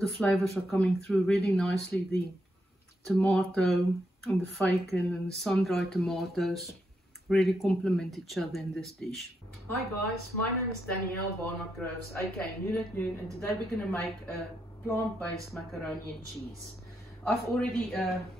The flavors are coming through really nicely. The tomato and the bacon and the sun-dried tomatoes really complement each other in this dish. Hi guys, my name is Danielle Barnard Groves, aka Noon at Noon, and today we're going to make a plant-based macaroni and cheese. I've already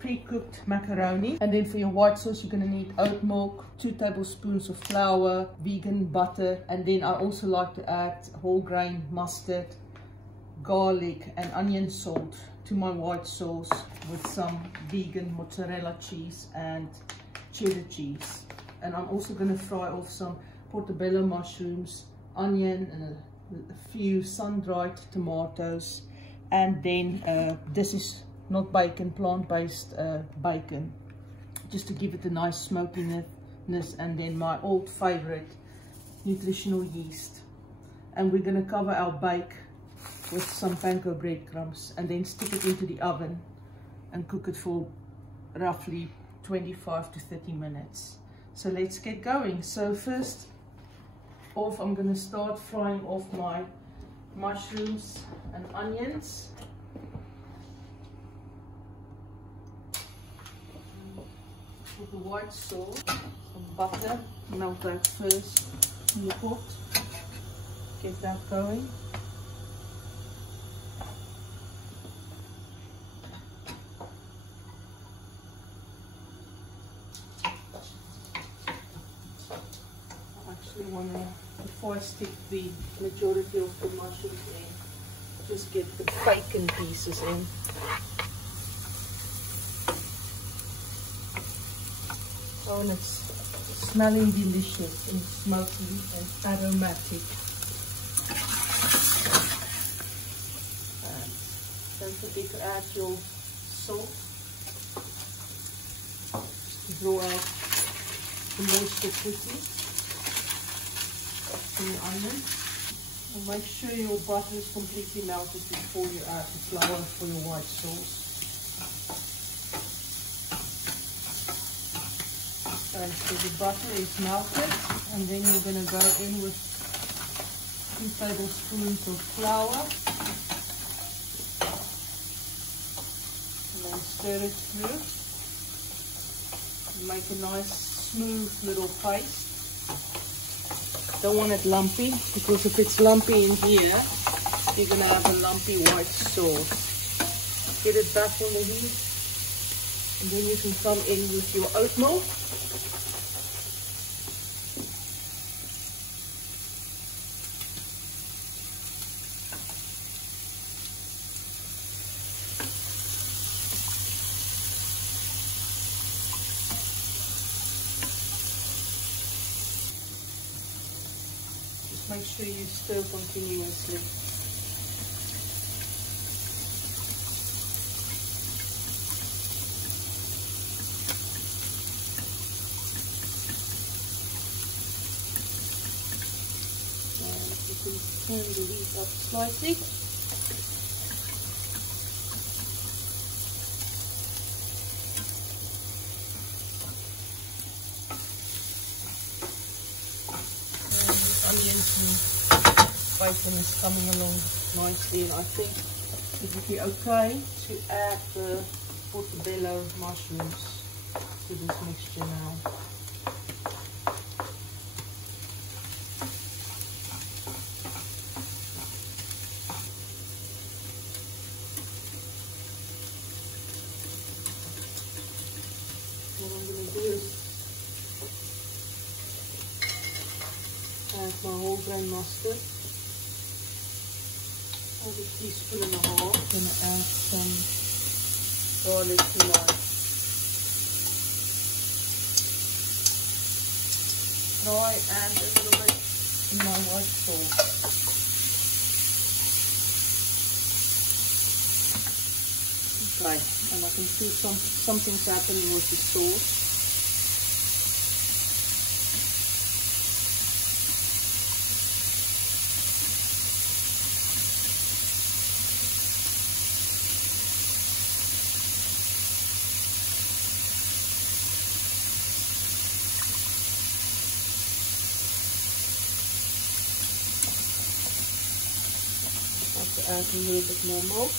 pre-cooked macaroni, and then for your white sauce you're going to need oat milk, 2 tablespoons of flour, vegan butter, and then I also like to add whole grain mustard, garlic and onion salt to my white sauce with some vegan mozzarella cheese and cheddar cheese. And I'm also going to fry off some portobello mushrooms, onion and a few sun-dried tomatoes, and then this is not bacon, plant-based bacon, just to give it a nice smokiness, and then my old favorite nutritional yeast. And we're going to cover our bake with some panko breadcrumbs and then stick it into the oven and cook it for roughly 25 to 30 minutes. So let's get going. So first off, I'm going to start frying off my mushrooms and onions. With the white sauce, some butter, melt that first in the pot, get that going. I actually want to, before I stick the majority of the mushrooms in, just get the bacon pieces in. Oh, and it's smelling delicious and smoky and aromatic. And don't forget to add your salt to draw out the moisture quickly in the onion. And make sure your butter is completely melted before you add the flour for your white sauce. Okay, so the butter is melted, and then you're going to go in with 2 tablespoons of flour, and then stir it through. Make a nice smooth little paste. Don't want it lumpy, because if it's lumpy in here, you're going to have a lumpy white sauce. Get it back on the heat, and then you can come in with your oat milk. Make sure you stir continuously. And you can turn the heat up slightly. Onions and bacon is coming along nicely, and I think it would be okay to add the portobello mushrooms to this mixture now. What I'm going to do is add my whole grain mustard, over a teaspoon and a half. I'm going to add some garlic to my fry, and a little bit in my white sauce. Okay, and I can see something's happening with the sauce. add a little bit more milk.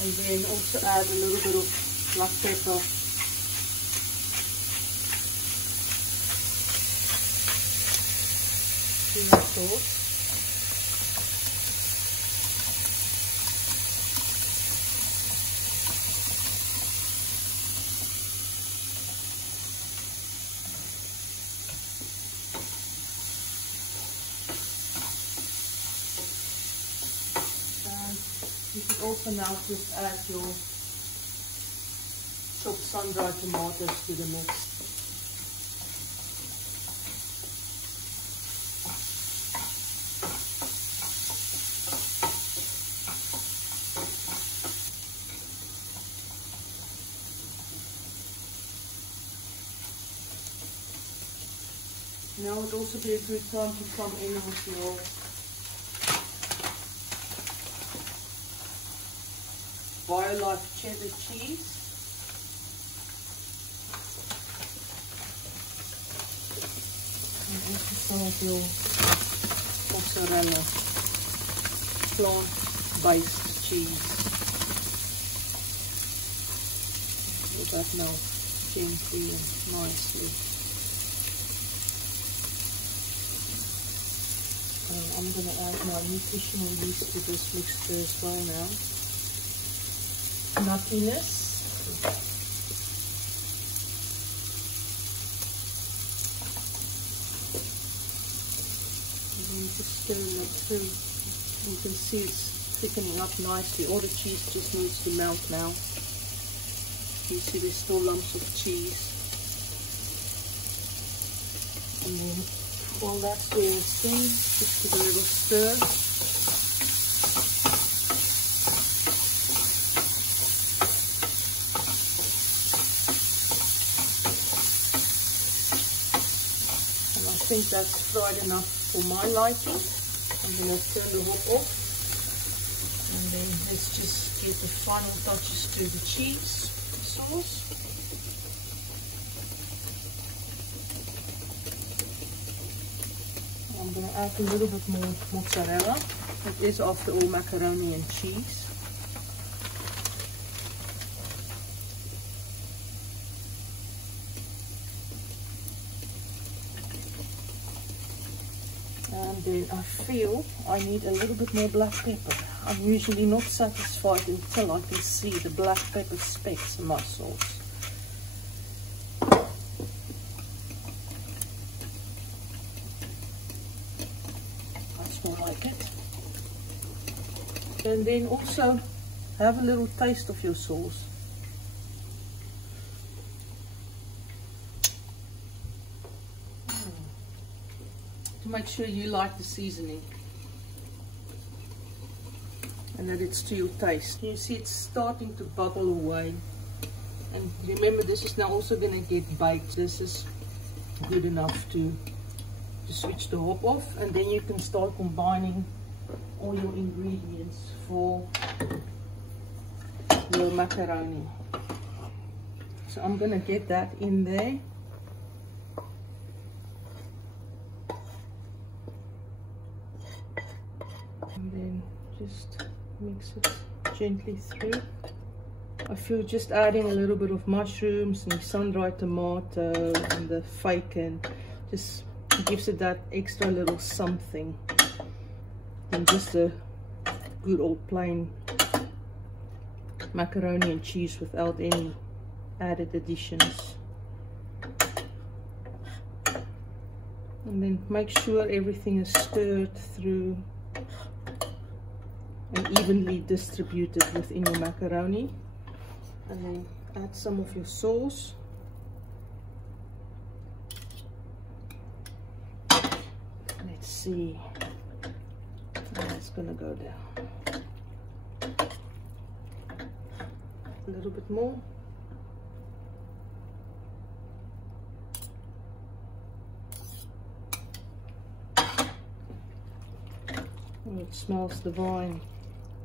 And then also add a little bit of black pepper. Tuna sauce. You could also now just add your chopped sun-dried tomatoes to the mix. Now it would also be a good time to come in with your BioLife cheddar cheese. And also some of your mozzarella plant-based cheese. Let that melt gently and nicely. I'm going to add my nutritional yeast to this mixture as well now. Nuttiness. And then just stir that through. You can see it's thickening up nicely. All the cheese just needs to melt now. You see there's still lumps of cheese. And then while that's doing its thing, just give a little stir. And I think that's fried enough for my liking. I'm going to turn the hob off. And then let's just give the final touches to the cheese sauce. I'm going to add a little bit more mozzarella. It is after all macaroni and cheese. And then I feel I need a little bit more black pepper. I'm usually not satisfied until I can see the black pepper specks in my sauce. Like it. And then also have a little taste of your sauce. To make sure you like the seasoning and that it's to your taste. You see it's starting to bubble away, and remember this is now also going to get baked. This is good enough to switch the hob off, and then you can start combining all your ingredients for your macaroni. So I'm going to get that in there. And then just mix it gently through. I feel just adding a little bit of mushrooms and sun-dried tomato and the thickens just gives it that extra little something than just a good old plain macaroni and cheese without any added additions. And then make sure everything is stirred through and evenly distributed within your macaroni. And then add some of your sauce. Let's see, it's gonna go down a little bit more. Oh, it smells divine.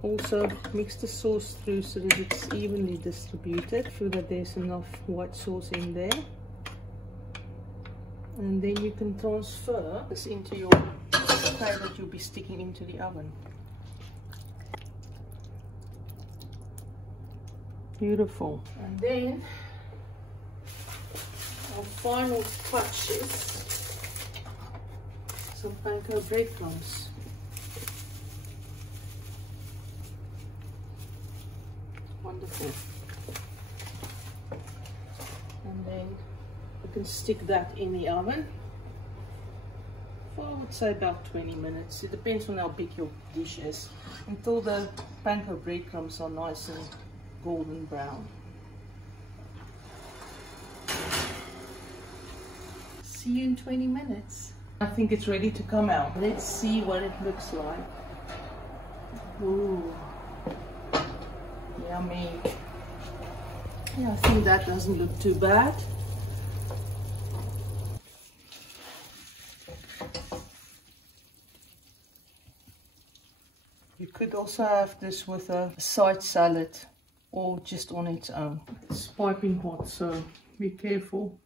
Also mix the sauce through so that it's evenly distributed, so that there's enough white sauce in there. And then you can transfer this into your tray that you'll be sticking into the oven. Beautiful. And then our final touch is some Panko breadcrumbs. Wonderful. And then you can stick that in the oven for, I would say, about 20 minutes. It depends on how big your dish is, until the Panko breadcrumbs are nice and golden brown. See you in 20 minutes. I think it's ready to come out. Let's see what it looks like. Ooh, yummy. Yeah, I think that doesn't look too bad. You could also have this with a side salad or just on its own. It's piping hot, so be careful.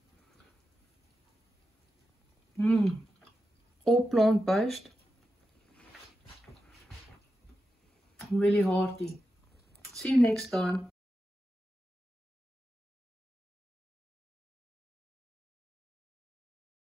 All plant-based. Really hearty. See you next time.